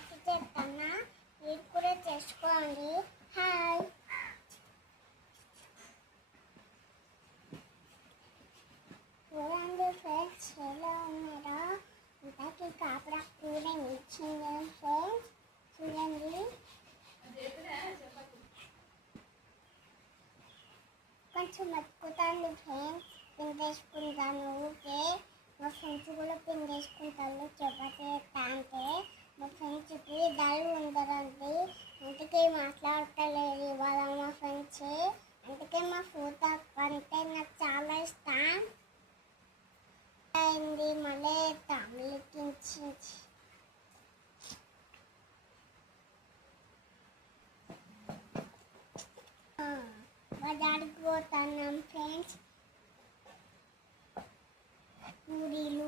రద్దు చేస్తున్నా మీరు కూడా చేసుకోండి. హాయ్. చూడండి ఫ్రెండ్స్ ఎలా ఉన్నారో? ఇంతకి కాపడా కూర ఇచ్చింది ఫ్రెండ్స్? చూడండి. కొంచెం మక్కుతాను ఫ్రెండ్స్. పిండేసుకుంటాను ఊకే మా ఫ్రెండ్స్ కూడా పిండేసుకుంటాను చపాతీ అంటే బజార్కి పోతున్నాం ఫ్రెండ్స్. పూరీలు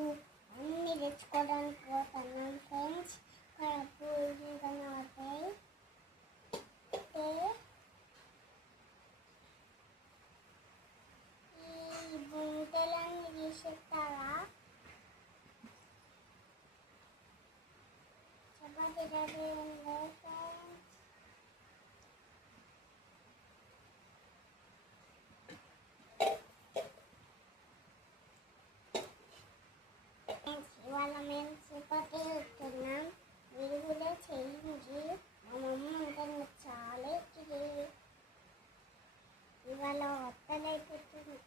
అన్నీ తెచ్చుకోవడానికి పోతున్నాం ఫ్రెండ్స్. ఇక్కడ పూరీలు కనబడతాయి. అయితే ఈ గుంటలన్నీ తీసేస్తారా చపాతీ వత్తలైపోతుంది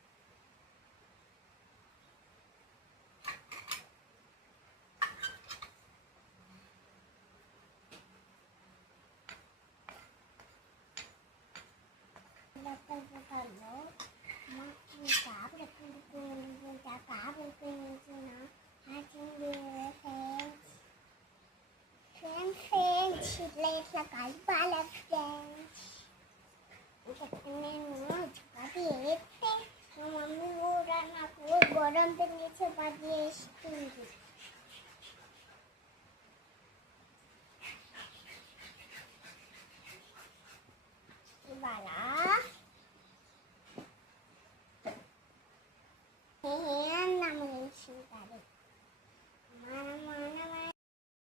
బట్టలు మాకు కాపుడు ఎప్పుడు కాపుడు పెంచిన ఫ్రెండ్స్ ఫ్రెండ్స్ ఫ్రెండ్స్ ఇట్లా ఇట్లా కలపాలి বানিয়েছে বানিয়ে